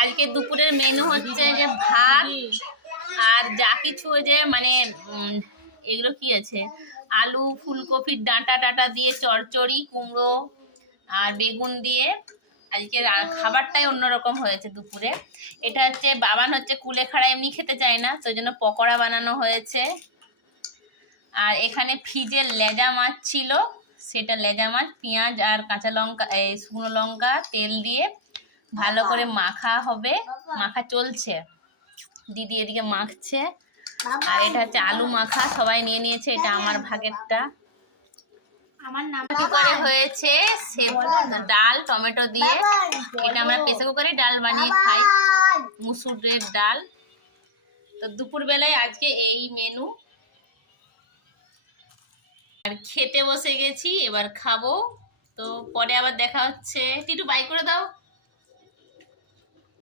আজকে দুপুরের মেনু হচ্ছে যে ভাত আর যা কিছু যে মানে এগুলো কি আছে, আলু ফুলকপির ডাঁটা টাটা দিয়ে চচ্চড়ি, কুমড়ো আর বেগুন দিয়ে আজকে খাবারটাই অন্যরকম হয়েছে দুপুরে। এটা হচ্ছে বাবান হচ্ছে কুলেখাড়া এমনি খেতে চায় না, তো জন্য পকোড়া বানানো হয়েছে। আর এখানে ফ্রিজের লেজা মাছ ছিল, সেটা লেজা মাছ পেঁয়াজ আর কাঁচা লঙ্কা শুকনো লঙ্কা তেল দিয়ে ভালো করে মাখা হবে, মাখা চলছে, দিদি এদিকে মাখছে। আর এটা হচ্ছে আলু মাখা, সবাই নিয়ে নিয়েছে, এটা আমার ভাগেরটা। আমার নাম করে হয়েছে ডাল টমেটো দিয়ে, এটা আমরা প্রেসার কুকারে ডাল বানিয়ে খাই, মুসুরের ডাল। তো দুপুর বেলায় আজকে এই মেনু, আর খেতে বসে গেছি, এবার খাবো। তো পরে আবার দেখা হচ্ছে। টিটু বাই করে দাও।